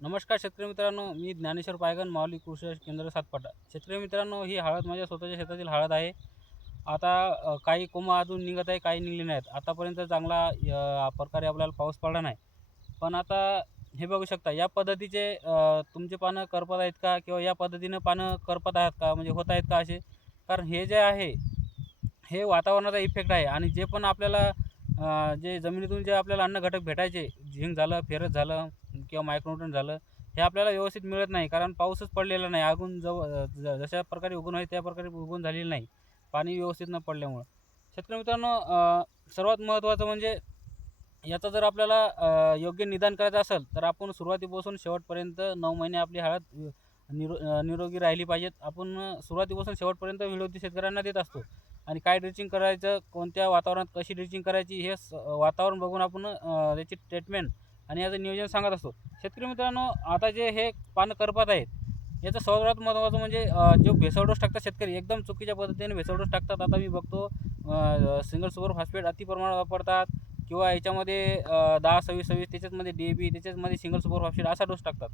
नमस्कार शेतकरी मित्रांनो, मी ज्ञानेश्वर पायगन, माऊली कृषी केंद्र सातपाटा. शेतकरी मित्रांनो, ही हळद माझ्या स्वतःच्या शेतातील हळद आहे. आता काही कोंब अजून निघत आहे, काही निघले नाहीत. आतापर्यंत चांगला प्रकारे आपल्याला पाऊस पडला नाही. पण आता हे बघू शकता, या पद्धतीचे तुमचे पानं करपत आहेत का? किंवा या पद्धतीनं पानं करपत आहेत का? म्हणजे होत आहेत का असे? कारण हे जे आहे, हे वातावरणाचा इफेक्ट आहे. आणि जे पण आपल्याला जे जमिनीतून जे आपल्याला अन्नघटक भेटायचे, झिंक झालं, फेरस झालं किंवा मायक्रोन्यूट्रन झालं, हे आपल्याला व्यवस्थित मिळत नाही. कारण पाऊसच पडलेला नाही. जशा प्रकारे उगवण आहे त्या प्रकारे उगवण झालेलं नाही, पाणी व्यवस्थित न पडल्यामुळं. शेतकरी मित्रांनो, सर्वात महत्त्वाचं म्हणजे याचं जर आपल्याला योग्य निदान करायचं असेल, तर आपण सुरुवातीपासून शेवटपर्यंत 9 महिने आपली हळद निरोगी राहिली पाहिजेत. आपण सुरुवातीपासून शेवटपर्यंत व्हिडिओ शेतकऱ्यांना देत असतो. आणि काय ड्रिचिंग करायचं, कोणत्या वातावरणात कशी ड्रिचिंग करायची, हे वातावरण बघून आपण त्याची ट्रीटमेंट आणि याचं नियोजन सांगत असतो. शेतकरी मित्रांनो, आता जे हे पानं करपत आहेत, याचं सर्वात महत्त्वाचं म्हणजे जो भेसळ डोस टाकतात शेतकरी, एकदम चुकीच्या पद्धतीने भेसळ डोस टाकतात. आता मी बघतो सिंगल सुपर फॉस्फेट अति प्रमाणात वापरतात, किंवा याच्यामध्ये 10-26-26 त्याच्यामध्ये DAP, त्याच्यामध्ये सिंगल सुपर फॉस्फेट असा डोस टाकतात.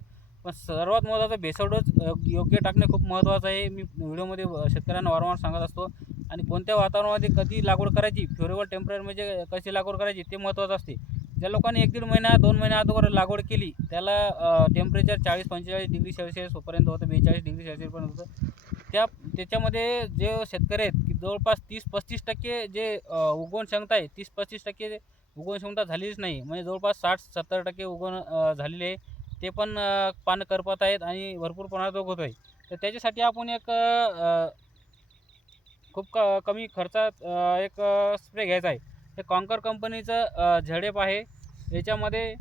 पण सर्वात महत्त्वाचा भेसळ डोस योग्य टाकणे खूप महत्त्वाचं आहे. मी व्हिडिओमध्ये शेतकऱ्यांना वारंवार सांगत असतो. आणि कोणत्या वातावरणामध्ये कधी लागवड करायची, फेवरेबल टेम्परेचर म्हणजे कशी लागवड करायची ते महत्त्वाचं असते. ज्या लोकांनी 1-1.5 महिना 2 महिन्या अगोदर लागवड केली, त्याला टेम्परेचर 40-45 डिग्री सेल्सिअसपर्यंत होतं, 42 डिग्री सेल्सिअसपर्यंत होतं. त्याच्यामध्ये जे शेतकरी आहेत, की जवळपास 30-35% जे उगवण क्षमता आहे, 30-35% उगवण क्षमता झालीच नाही. म्हणजे जवळपास 60-70% उगवण झालेले आहे. ते पण पानं करपत आहेत आणि भरपूर प्रमाणात उगवत आहे. तर त्याच्यासाठी आपण एक खूप कमी खर्चात एक स्प्रे घ्यायचा आहे. हे कॉन्कर कंपनीचं झेडेप आहे. याच्यामध्ये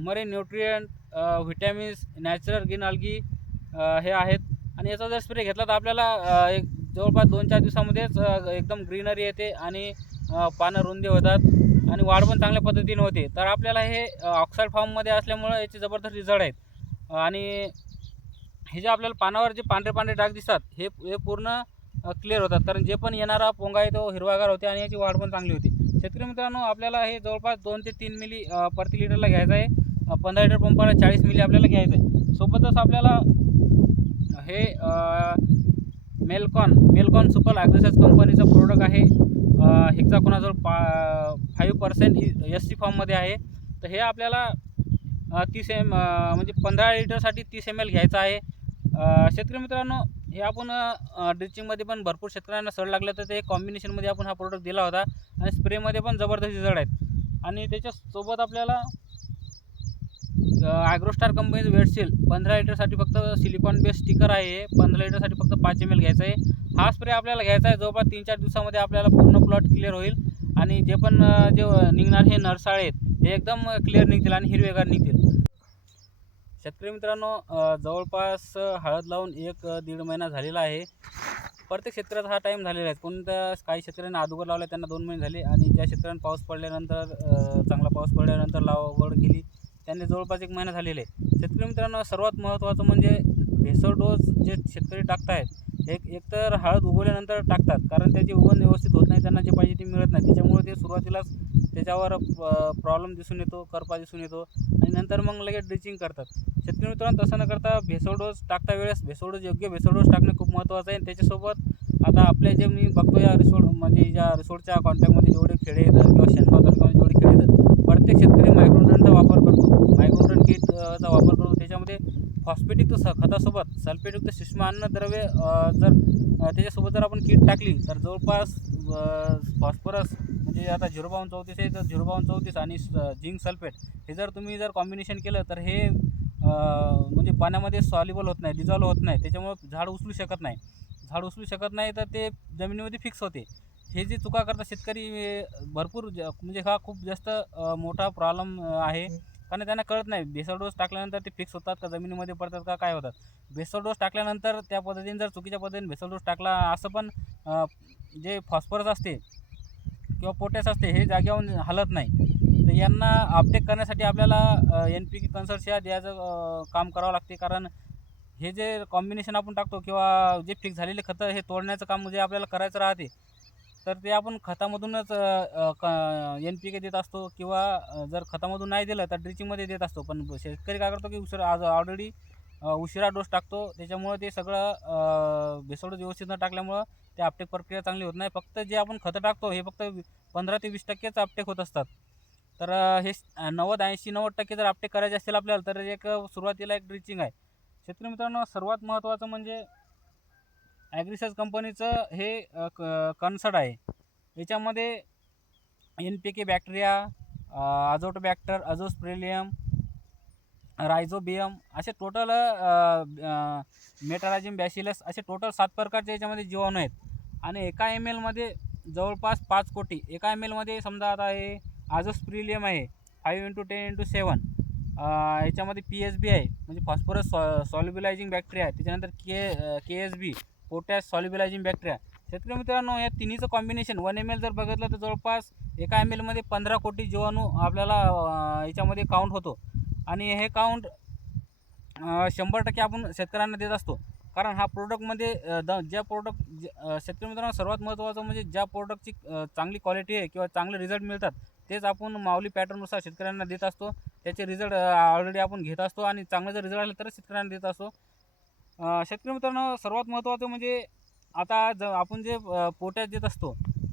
marine nutrient, vitamins, natural green algae हे आहेत. आणि याचा जर स्प्रे घेतला तर आपल्याला एक जवळपास 2-4 दिवसामध्येच एकदम ग्रीनरी येते आणि पानं रुंदी होतात आणि वाढ पण चांगल्या पद्धतीने होते. तर आपल्याला हे ऑक्साईड फॉर्ममध्ये असल्यामुळं याचे जबरदस्त रिझल्ट आहेत. आणि हे जे आपल्याला पानावर जे पांढरे पांढरे डाग दिसतात, हे हे पूर्ण क्लिअर होतात. कारण जे पण येणारा पोंगा आहे तो हिरवागार होते आणि याची वाढ पण चांगली होती. शेतकरी मित्रांनो, आपल्याला हे जवळपास 2 ते 3 मिली प्रति लिटरला घ्यायचं आहे. 15 लिटर पंपाला 40 मिली आपल्याला घ्यायचं आहे. सोबतच आपल्याला हे मेलकॉन सुपर ॲग्रोसेस कंपनीचं प्रोडक्ट आहे. हेक्साकोनाझोल 5% SC फॉर्ममध्ये आहे. तर हे आपल्याला 30 म्हणजे 15 लिटरसाठी 30 ml घ्यायचं आहे. शेतकरी मित्रांनो, हे आपण ड्रिचिंगमध्ये पण भरपूर शेतकऱ्यांना सड लागलं, तर ते कॉम्बिनेशनमध्ये आपण हा प्रोडक्ट दिला होता आणि स्प्रेमध्ये पण जबरदस्त रिझल्ट आहेत. आणि त्याच्यासोबत आपल्याला ॲग्रोस्टार कंपनीचं वेटशील 15 लिटरसाठी फक्त सिलिकॉन बेस स्टिकर आहे. 15 लिटरसाठी फक्त 5 ml घ्यायचं आहे. हा स्प्रे आपल्याला घ्यायचा आहे. जवळपास 3-4 दिवसामध्ये आपल्याला पूर्ण प्लॉट क्लिअर होईल आणि जे पण जे निघणार हे नरसाळे आहेत, हे एकदम क्लिअर निघतील आणि हिरवेगार निघतील. शेतकरी मित्रांनो, जवळपास हळद लावून 1-1.5 महिना झालेला आहे. प्रत्येक शेतकऱ्याचा हा टाईम झालेला आहे. कोणत्या काही शेतकऱ्यांना अगोदर लावले त्यांना 2 महिने झाले, आणि ज्या शेतकऱ्यांना पाऊस पडल्यानंतर चांगला पाऊस पडल्यानंतर लागवड केली, त्यांनी जवळपास 1 महिना झालेला आहे. शेतकरी मित्रांनो, सर्वात महत्त्वाचं म्हणजे भेसळ डोस जे शेतकरी टाकतायत, एकतर हळद उगवल्यानंतर टाकतात, कारण त्याची उगवण व्यवस्थित होत नाही, त्यांना जे पाहिजे ते मिळत नाही. त्याच्यामुळे ते सुरुवातीलाच त्याच्यावर प्रॉब्लेम दिसून येतो, करपा दिसून येतो आणि नंतर मग लगेच ड्रिचिंग करतात. शेतकरी मित्रांनो, तसं न करता भेसळ डोस टाकता वेळेस योग्य भेसळ डोस टाकणे खूप महत्त्वाचं आहे. त्याच्यासोबत आता आपले जे मी बघतो या म्हणजे ज्या रिसोर्टच्या कॉन्टॅक्टमध्ये जेवढे खेडे येतात किंवा शेनगाव तालुक्यामध्ये जेवढे खेडे येतात, प्रत्येक शेतकरी मायक्रोन्यूट्रनचा वापर करतो. मायक्रोन्यूट्रन किटचा वापर करतो. त्याच्यामध्ये फॉस्फेटयुक्त खतासोबत सल्फेटयुक्त सूक्ष्म अन्नद्रव्ये त्याच्यासोबत जर आपण किट टाकली, तर जवळपास फॉस्फरस म्हणजे आता 0.34 आहे, तर 0.34 आणि झिंक सल्फेट हे जर तुम्ही कॉम्बिनेशन केलं, तर हे म्हणजे पाण्यामध्ये सॉल्युबल होत नाही, डिझॉल्व होत नाही. त्याच्यामुळं झाड उचलू शकत नाही, तर ते जमिनीमध्ये फिक्स होते. हे जे चुका करतात शेतकरी, भरपूर म्हणजे हा खूप जास्त मोठा प्रॉब्लेम आहे. कारण त्यांना कळत नाही, भेसळ डोस टाकल्यानंतर ते फिक्स होतात का जमिनीमध्ये पडतात का काय होतात. भेसळ डोस टाकल्यानंतर त्या पद्धतीने जर चुकीच्या पद्धतीने भेसळ डोस टाकला, असं पण जे फॉस्फरस असते किंवा पोटॅश असते, हे जागेवरून हलत नाही. तर यांना अपटेक करण्यासाठी आपल्याला NPK कन्सर्शिया द्यायचं काम करावं लागते. कारण हे जे कॉम्बिनेशन आपण टाकतो किंवा जे फिक्स झालेले खतं हे तोडण्याचं काम म्हणजे आपल्याला करायचं राहते. तर ते आपण खतामधूनच NPK देत असतो किंवा जर खतामधून नाही दिलं तर ड्रिचिंगमध्ये देत असतो. पण शेतकरी काय करतो की आज ऑलरेडी उशिरा डोस टाकतो. त्याच्यामुळे ते सगळं भेसळ व्यवस्थित न टाकल्यामुळं ते अपटेक प्रक्रिया चांगली होत नाही. फक्त जे आपण खतं टाकतो हे फक्त 15 ते 20% अपटेक होत असतात. तर हे 90-80-90% जर अपटेक करायचे असतील आपल्याला तर सुरुवातीला एक ड्रिचिंग आहे. शेतकरी मित्रांनो, सर्वात महत्त्वाचं म्हणजे ॲग्रिसर्च कंपनीचं हे कन्सर्ट आहे. याच्यामध्ये NPK बॅक्टेरिया, अझोटोबॅक्टर, अझोस्प्रेलियम, रायझोबियम असे टोटल मेटारायझियम बॅसिलस असे टोटल 7 प्रकारचे याच्यामध्ये जीवाणू आहेत. आणि एका ml मध्ये जवळपास 5 कोटी. एका ml मध्ये समजा आता हे अझोस्प्रेलियम आहे 5x10x7. याच्यामध्ये PSB आहे म्हणजे फॉस्फरस सॉल्युबलायझिंग बॅक्टेरिया आहे. त्याच्यानंतर KSB पोटॅश सॉल्युबलायझिंग बॅक्टेरिया. शेतकरी मित्रांनो, या तिन्हीचं कॉम्बिनेशन 1 ml जर बघितलं तर जवळपास एका ml मध्ये 15 कोटी जीवाणू आपल्याला याच्यामध्ये काउंट होतो. आणि हे काउंट 100% आपण शेतकऱ्यांना देत असतो. कारण हा प्रोडक्टमध्ये ज्या शेतकरी मित्रांनो, सर्वात महत्त्वाचं म्हणजे ज्या प्रोडक्टची चांगली क्वालिटी आहे किंवा चांगले रिझल्ट मिळतात तेच आपण माऊली पॅटर्ननुसार शेतकऱ्यांना देत असतो. त्याचे रिझल्ट ऑलरेडी आपण घेत असतो आणि चांगले जर रिझल्ट आले तरच शेतकऱ्यांना देत असतो. शेतकरी मित्रांनो, सर्वात महत्त्वाचं म्हणजे आता आपण जे पोटॅश देत असतो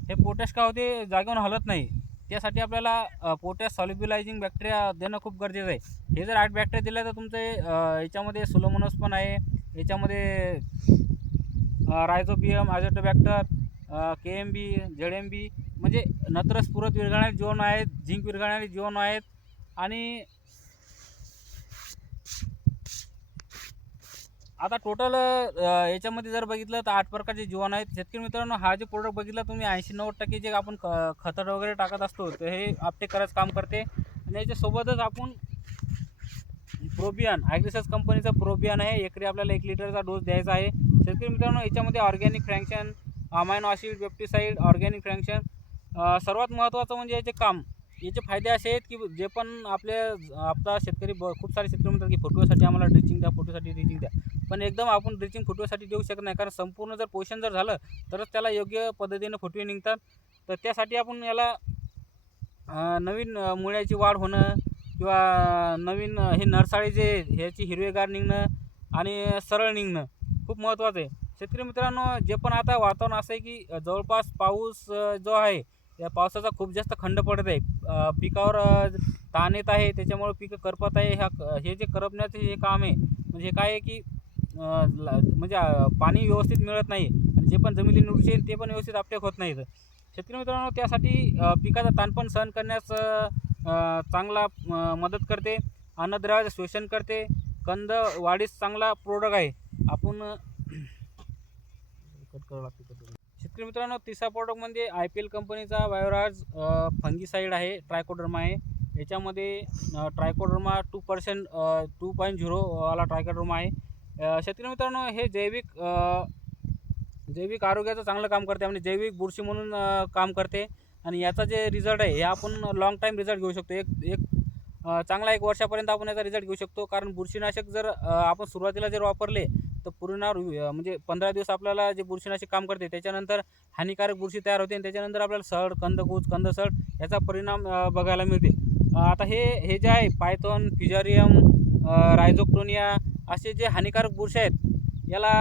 हे पोटॅश काय होते जागेवरून हलत नाही. त्यासाठी आपल्याला पोटॅश सॉल्युबलायझिंग बॅक्टेरिया देणं खूप गरजेचं आहे. हे जर 8 बॅक्टेरिया दिले तर तुमचे याच्यामध्ये सुलोमोनस पण आहे, याच्यामध्ये रायझोबियम, अझोटोबॅक्टर, KMB, ZMB म्हणजे नत्रस पुरत विरघळणारे जीवाणू आहेत, झिंक विरघळणारे जीवाणू आहेत. आणि आता टोटल याच्यामध्ये जर बघितलं तर 8 प्रकारचे जीवाणू आहेत. शेतकरी मित्रांनो, हा जे प्रोडक्ट बघितला तुम्ही 80-90% जे आपण खतं वगैरे टाकत असतो तर हे अपटेक करायचं काम करते. आणि याच्यासोबतच आपण प्रोबियान ॲग्रिसर्च कंपनीचा प्रोबियान आहे. एकरी आपल्याला 1 लिटरचा डोस द्यायचा आहे. शेतकरी मित्रांनो, याच्यामध्ये organic fraction, amino acid, peptide, organic fraction, सर्वात महत्त्वाचं म्हणजे याचे काम. याचे फायदे असे आहेत की जे पण आपला शेतकरी खूप सारे शेतकरी म्हणतात की फुटव्यासाठी आम्हाला ड्रिचिंग द्या, फुटव्यासाठी ड्रिचिंग द्या. पण एकदम आपण ड्रिचिंग फुटव्यासाठी देऊ शकत नाही, कारण संपूर्ण जर पोषण जर झालं तरच त्याला योग्य पद्धतीने फुटवे निघतात. तर त्यासाठी आपण याला नवीन मुळ्याची वाढ होणं किंवा नवीन हे नरसाळे जे ह्याची हिरवेगार निघणं आणि सरळ निघणं खूप महत्त्वाचं आहे. शेतकरी मित्रांनो, जे पण आता वातावरण असं आहे की जवळपास पाऊस जो आहे या पावसाचा खूप जास्त खंड पडत आहे. पिकावर ताण येत आहे, त्याच्यामुळे पिकं करपत आहे. हे जे करपण्याचं हे काम आहे म्हणजे हे काय आहे की म्हणजे पाणी व्यवस्थित मिळत नाही आणि जे पण जमिनी नुकसान ते पण व्यवस्थित अपटेक होत नाहीत. शेतकरी मित्रांनो, त्यासाठी पिकाचा ताण पण सहन करण्यास चांगला मदत करते. अन्नद्रव्याचं शोषण करते. कंद वाढीस चांगला प्रोडक्ट आहे. आपण कट करावं लागते. शेतकरी मित्रांनो, तिसरा प्रोडक्ट म्हणजे IPL कंपनीचा बायोराज फंगीसाईड आहे, ट्रायकोडर्मा आहे. याच्यामध्ये ट्रायकोडर्मा 2% 2.0 वाला ट्रायकोडर्मा आहे. शेतकरी मित्रांनो, हे जैविक आरोग्याचं चांगलं काम करते. म्हणजे जैविक बुरशी म्हणून काम करते. आणि याचा जे रिझल्ट आहे हे आपण लाँग टाईम रिझल्ट घेऊ शकतो. चांगला 1 वर्षापर्यंत आपण याचा रिझल्ट घेऊ शकतो. कारण बुरशीनाशक जर आपण सुरुवातीला जर वापरले तर पूर्ण म्हणजे 15 दिवस आपल्याला जे बुरशीनाशक काम करते, त्याच्यानंतर हानिकारक बुरशी तयार होते आणि त्याच्यानंतर आपल्याला सड, कंदसड याचा परिणाम बघायला मिळते. आता हे जे आहे पायथॉन, फ्युजारियम, रायझोक्टोनिया असे जे हानिकारक बुरशी आहेत याला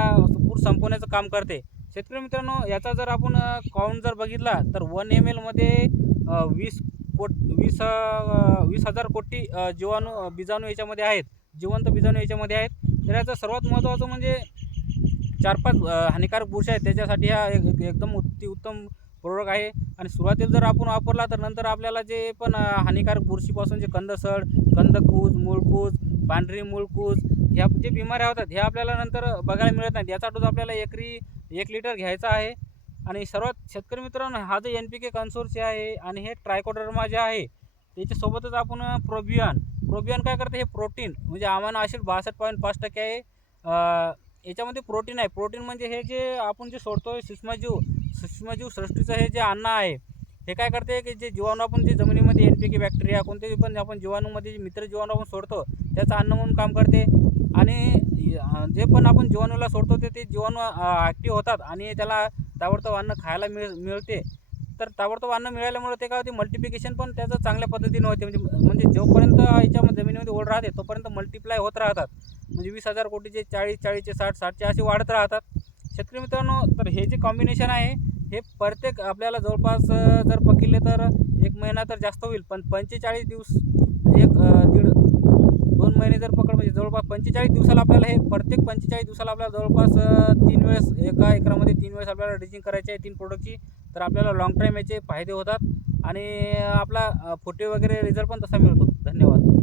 संपवण्याचं काम करते. शेतकरी मित्रांनो, याचा जर आपण काउंट जर बघितला तर 1 ml मध्ये 20,000 कोटी बीजाणू याच्यामध्ये आहेत, जिवंत बीजाणू याच्यामध्ये आहेत. तर याचं सर्वात महत्त्वाचं म्हणजे 4-5 हानिकारक बुरशी आहेत, त्याच्यासाठी हा एकदम उत्तम प्रोडक्ट आहे. आणि सुरुवातीला जर आपण वापरला तर नंतर आपल्याला जे पण हानिकारक बुरशीपासून जे कंदसड, कंदकूज, मूळकूज, पांढरी मूळकूज ह्या जे बिमाऱ्या होतात ह्या आपल्याला नंतर बघायला मिळत नाहीत. याचा डोस आपल्याला एकरी 1 लिटर घ्यायचा आहे. आणि सर्वात शेतकरी मित्रांनो, हा जो NPK कन्सोर्शियम आहे आणि हे ट्रायकोडर्मा जे आहे त्याच्यासोबतच आपण प्रोबियान काय करते, हे प्रोटीन म्हणजे अमायनो ॲसिड 62.5% आहे. याच्यामध्ये प्रोटीन आहे. प्रोटीन म्हणजे हे जे आपण जे सोडतो सूक्ष्मजीव सृष्टीचं हे जे अन्न आहे हे काय करते की जे जीवाणू आपण जे जमिनीमध्ये NPK बॅक्टेरिया कोणतेही पण आपण जीवाणूमध्ये जे मित्र जीवाणू आपण सोडतो त्याचं अन्न म्हणून काम करते. आणि जे पण आपण जीवाणूला सोडतो ते जीवाणू ॲक्टिव्ह होतात आणि त्याला ताबडतोब अन्न खायला मिळते. तर ताबडतोब अन्न मिळाल्यामुळे ते काय होते, मल्टिप्लिकेशन पण त्याचं चांगल्या पद्धतीने होते. म्हणजे जोपर्यंत याच्यामध्ये जमिनीमध्ये ओढ राहते तोपर्यंत मल्टिप्लाय होत राहतात. म्हणजे 20,000 कोटीचे 40, 40चे 60, 60चे असे वाढत राहतात. शेतकरी मित्रांनो, तर हे जे कॉम्बिनेशन आहे हे प्रत्येक आपल्याला जवळपास जर पकडले तर 1 महिना तर जास्त होईल, पण 45 दिवस म्हणजे दीड 2 महिने जर पकड म्हणजे जवळपास 45 दिवसाला आपल्याला हे प्रत्येक 45 दिवसाला आपल्याला जवळपास 3 वेळेस एका एकरामध्ये 3 वेळेस आपल्याला ड्रिचिंग करायची आहे 3 प्रोडक्टची. तर आपल्याला लाँग टाईम याचे फायदे होतात आणि आपला फुटे वगैरे रिझल्ट पण तसा मिळतो. धन्यवाद.